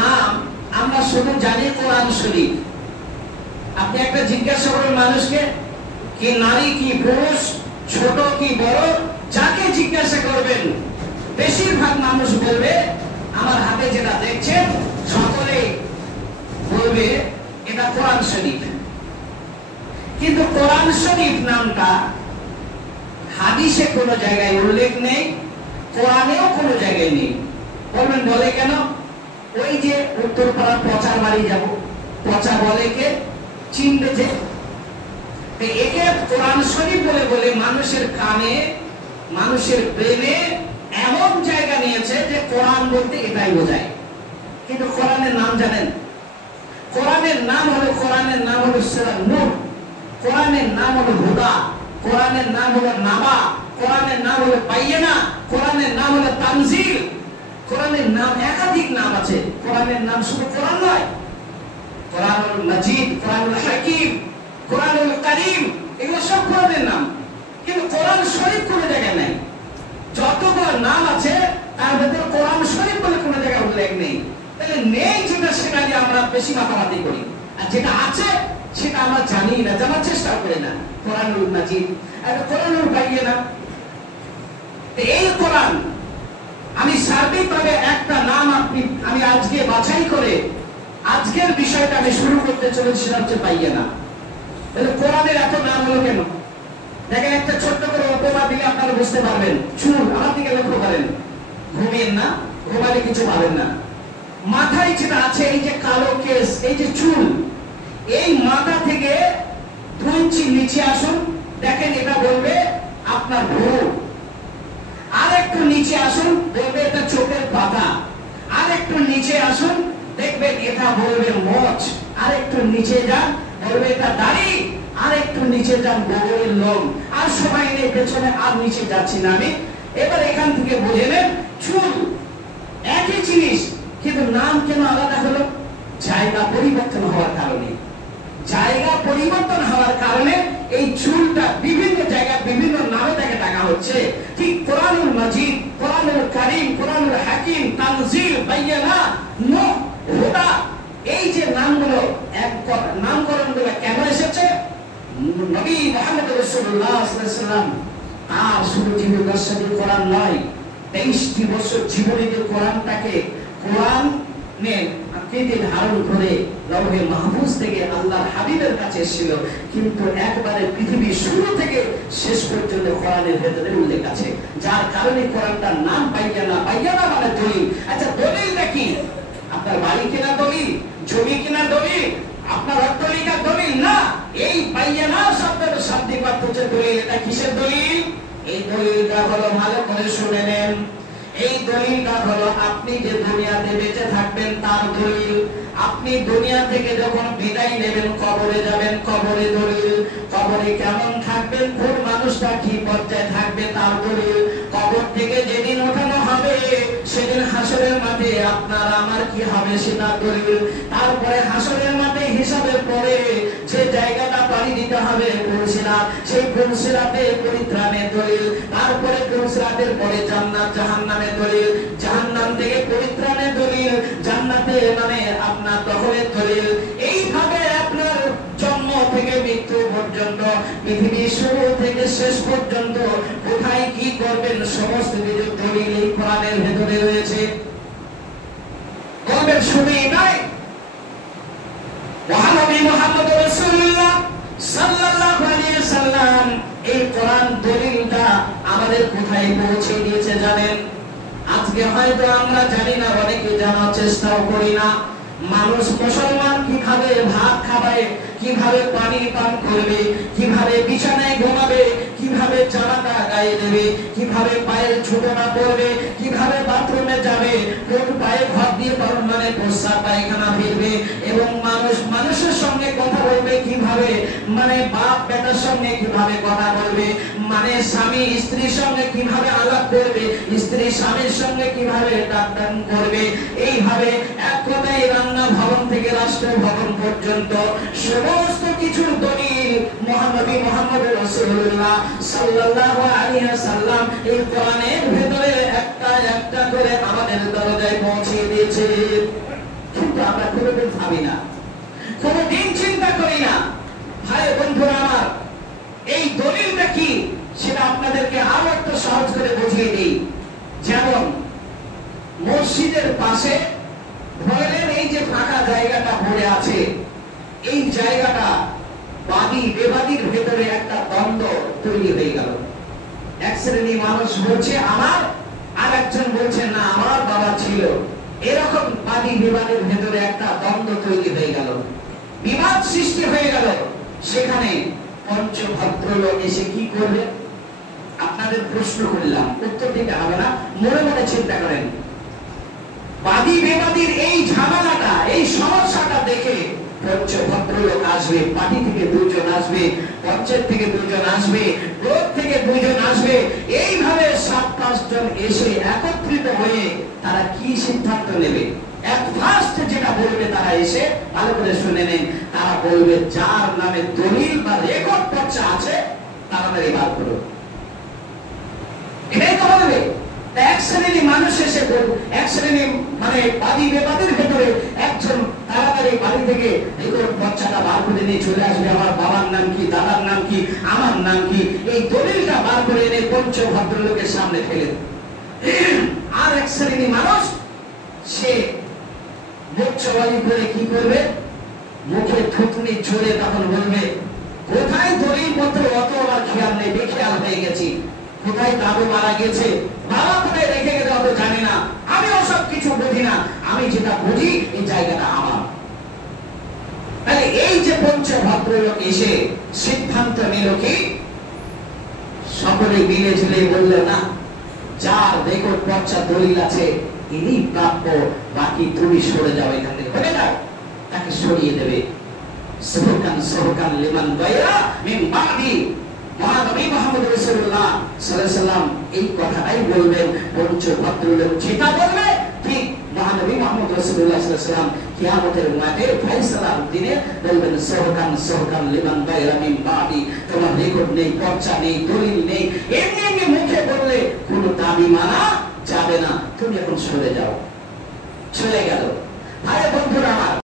নাম আমরা শুধু জানি কোরআন শরীফ। আপনি একটা জিজ্ঞাসা করেন মানুষকে, কি নারী কি পুরুষ, ছোট কি বড়, যাকে জিজ্ঞাসা করবেন বেশিরভাগ মানুষ বলবে আমার হাতে যেটা দেখছেন সকলে বলবে এটা কোরআন শরীফ। কিন্তু কোরআন শরীফ নামটা হাদিসে কোনো জায়গায় উল্লেখ নেই, কোরআনেও কোনো জায়গায় নেই। বলবেন বলে কেন? ওই যে উত্তরপাড়ার পচার বাড়ি যাব, পচা বলে কে চিনবে যে, একে কোরআন শরীফ বলে বলে মানুষের কানে মানুষের প্রেমে এমন জায়গা নিয়েছে যে কোরআন বলতে এটাই বোঝায়। কিন্তু কোরআনের নাম জানেন? কোরআনের নাম হলো সূরা নূর, কোরআনের নাম হলো হুদা, কোরআনের নাম হলো নাবা, কোরআনের নাম হলো বাইয়িনা, কোরআনের নাম হলো তানজিল। কোরআনের নাম একাধিক নাম আছে। কোরআনের নাম শুধু কোরআন নয়, কোরআনুল মাজিদ, কোরআনুল হাকিম, কোরআনুল কারীম, এগুলো সব কোরআনের নাম। কিন্তু কোরআন শরীফ কোনো জায়গায় নাই। যতগুলো নাম আছে তার ভিতরে কোরআন শরীফ বলে কোনো জায়গায় উল্লেখ নেই। তাহলে নেই যেটা, সেটা নিয়ে আমরা বেশি মাতামাতি করি, আর যেটা আছে সেটা আমরা জানি না, জানার চেষ্টা করি না। কোরআনুল মাজিদ আর কোরআনুল বাইয়িনা, এই কোরআন আমি সার্বিকভাবে একটা নাম আমি আজকে বাছাই করে আজকের বিষয়টা আমি শুরু করতে চলেছি, সেটা হচ্ছে বাইয়িনা। তাহলে কোরআনের এত নাম হলো কেন? দেখেন, একটা ছোট্ট করে উপমা দিলে আপনারা বুঝতে পারবেন। চুল, আমার দিকে লক্ষ্য করেন, ঘুমিয়ে না, ঘুমালে কিছু পাবেন না। মাথায় যেটা আছে, এই যে কালো কেশ, এই যে চুল, এই মাথা থেকে 2 ইঞ্চি নিচে আসুন, দেখেন এটা বলবে আপনার ভ্রু। আর একটু নিচে আসুন, বলবে এটা চোখের পাতা। আর একটু নিচে আসুন, দেখবেন এটা বলবে মোচ। আর একটু নিচে যান, বলবে এটা দাড়ি। আর একটু নিচে যান, গোবরের লোম। আর সবাই নেই পেছনে, আর নিচে যাচ্ছি না আমি। এবার এখান থেকে বুঝে নেন, চুল একই জিনিস, কিন্তু নাম কেন আলাদা হলো? জায়গা পরিবর্তন হওয়ার কারণে। জায়গা পরিবর্তন হওয়ার কারণে এই চুলটা বিভিন্ন জায়গায় বিভিন্ন নামে তাকে ডাকা হচ্ছে। ঠিক কোরআনুল মাজিদ, কোরআনুল কারীম, কোরআনুল হাকিম, তানজিল, বাইয়িনা, নূহ, হুদা, এই যে নামগুলো, নামকরণগুলো কেন এসেছে? নবী মুহাম্মদ রাসূলুল্লাহ সাল্লাল্লাহু আলাইহি ওয়াসাল্লাম আর শুধু জীবদ্দশায় কোরআন নয়, 23টি বছর জীবনীতে কোরআনটাকে কোরআনের আকৃতি ধারণ করে লৌহে মাহফুজ থেকে আল্লাহর হাবিবের কাছে এসেছিল। কিন্তু একবারে পৃথিবীর শুরু থেকে শেষ পর্যন্ত কোরআনের ভেতরে উল্লেখ আছে, যার কারণে কোরআনটার নাম বাইয়িনা। বাইয়িনা মানে দলিল। আচ্ছা, দলিলটা কি? আপনার বাড়ি কেনা দলিল, জমি কেনা দলিল, আপনার অট্টালিকার দলিল না। এই বাইয়িনা শব্দের শাব্দিক অর্থ হচ্ছে দলিল। এটা কিসের দলিল? এই দলিলটা হলো, ভালো করে শুনে নেন, এই দলিলটা হলো আপনি যে দুনিয়াতে বেঁচে থাকবেন তার দলিল। আপনি দুনিয়া থেকে যখন বিদায় নেবেন, কবরে যাবেন, কবরে দলিল। কবরে কেমন থাকবেন, কোন মানুষটা কি পর্যায়ে থাকবে তার দলিল। কবর থেকে যেদিন ওঠানো হবে সেদিন হাসরের মাঠে আপনার আমার কি হবে সেটা দলিল। তারপরে হাসরের মাঠে হিসাবের পরে যে জায়গাটা পাড়ি দিতে হবে পুলসিরাত, সেই পুলসিরাতে পরিত্রাণের দলিল। তারপরে পুলসিরাতের পরে জান্নাত জাহান্নামের দলিল, জাহান্নাম থেকে পরিত্রাণের দলিল, জান্নাতে মানে আপনার দখলের দলিল। এইভাবে আপনার জন্ম থেকে মৃত্যু পর্যন্ত, পৃথিবীর শুরু থেকে শেষ পর্যন্ত কোথায় কি করবেন সমস্ত কিছু দলিল এই কোরআনের ভেতরে রয়েছে। বলবেন শুধুই নয়, মহানবী মুহাম্মদ রাসূলুল্লাহ সাল্লাল্লাহু আলাইহি ওয়াসাল্লাম এই কোরআন দলিলটা আমাদের কোথায় পৌঁছে দিয়েছে জানেন? আজকে হয়তো আমরা জানি না, অনেকে জানার চেষ্টাও করি না। মানুষ মুসলমান কিভাবে ভাত খাবে, কিভাবে পানি পান করবে, কিভাবে বিছানায় ঘুমাবে, কিভাবে জামাটা গায়ে দেবে, কিভাবে পায়ের ছোটনা পড়বে, কিভাবে বাথরুমে যাবে, কোন পায়ে ঘর দিয়ে মানে প্রস্রাব পায়খানা ফিরবে, এবং মানুষের সঙ্গে কথা বলবে কিভাবে, মানে বাপ বেটার সঙ্গে কিভাবে কথা বলবে, মানে স্বামী স্ত্রীর সঙ্গে কিভাবে আলাপ করবে, স্ত্রী স্বামীর সঙ্গে কিভাবে ডাক্তার করবে। এইভাবে এক কথায় রান্না ভবন থেকে রাষ্ট্র ভবন পর্যন্ত সমস্ত কিছুর দলিল মহানবী মুহাম্মদ রাসূলুল্লাহ সাল্লাল্লাহু আলাইহি ওয়াসাল্লাম এই কোরআনের ভেতরে একটা একটা করে আমাদের দরজায় পৌঁছে দিয়েছে। কিন্তু আমরা কোনোদিন ভাবি না, কোনোদিন চিন্তা করি না। ভাই বন্ধুরা আমার, এই দলিলটা কি সেটা আপনাদেরকে আরো একটু সহজ করে বুঝিয়ে দিই। যেমন মসজিদের পাশে ধরেন এই যে ফাঁকা জায়গাটা পড়ে আছে, এই জায়গাটা বাদী বেবাদীর ভেতরে একটা দ্বন্দ্ব তৈরি হয়ে গেল। এক শ্রেণী মানুষ বলছে আমার, আর একজন বলছে না আমার বাবা ছিল। এরকম বাদী বিবাদের ভেতরে একটা দ্বন্দ্ব তৈরি হয়ে গেল, বিবাদ সৃষ্টি হয়ে গেল। সেখানে পঞ্চভদ্রলোক এসে কি করবে? আপনাদের প্রশ্ন করলাম, উত্তর দিতে হবে না, মনে মনে চিন্তা করেন। বাদী বিবাদীর এই ঝামেলাটা, এই সমস্যাটা দেখে পঞ্চভদ্রলোক আসবে, পার্টি থেকে দুজন আসবে, পঞ্চায়েত থেকে দুজন আসবে, ব্লক থেকে দুজন আসবে। এইভাবে 7-5 জন এসে একত্রিত হয়ে তারা কি সিদ্ধান্ত নেবে? ফার্স্ট যেটা বলবে তারা এসে, ভালো করে শুনে নেন, তারা বলবে যার নামে দলিল বা রেকর্ড পর্চা আছে তাড়াতাড়ি বার করো। এটাই তো বলবে। এক শ্রেণী মানুষ এসে এক শ্রেণী মানে বাদী বেবাদীর ভেতরে একজন তাড়াতাড়ি বাড়ি থেকে রেকর্ড পর্চাটা বার করে নিয়ে চলে আসবে, আমার বাবার নাম কি, দাদার নাম কি, আমার নাম কি, এই দলিলটা বার করে এনে পঞ্চভদ্রলোকের সামনে ফেলে। আর এক শ্রেণী মানুষ সে মুখ চওয়ালি করে কি করবে? মুখে থুতনি ছুঁড়ে তখন বলবে কোথায় দলিল পত্র, অত আমার খেয়াল নেই, বেখেয়াল হয়ে গেছি। কোথায় দাদু মারা গেছে, বাবা কোথায় রেখে গেছে অত জানি না, আমি ওসব কিছু বুঝি না, আমি যেটা বুঝি এই জায়গাটা আমার। তাহলে এই যে পঞ্চভদ্রলোক এসে সিদ্ধান্ত নিল কি? সকলে মিলে ঝুলে বলল না, যার রেকর্ড পর্চা দলিল আছে ইনি প্রাপ্য, বাকি তুমি সরে যাও এখান থেকে, হয়ে যাও। তাকে সরিয়ে দেবে। সহকান সহকান লিমান গায়রা মিন বাদি। মহানবী মুহাম্মদ রাসূলুল্লাহ সাল্লাল্লাহু আলাইহি ওয়াসাল্লাম এই কথাটাই বলবেন। পঞ্চভদ্রলোক যেটা বলবে ঠিক মহানবী মুহাম্মদ রাসূলুল্লাহ সাল্লাল্লাহু আলাইহি ওয়াসাল্লাম কিয়ামতের মাঠে ফয়সালার দিনে বলবেন সহকান সহকান লিমান গায়রা মিন বাদি। তোমার রেকর্ড নেই, পর্চা নেই, দলিল নেই, এমনি এমনি মুখে বললে কোনো দাবি মানা যাবে না, তুমি এখন সরে যাও। চলে গেল। ভাই বন্ধুরা আমার,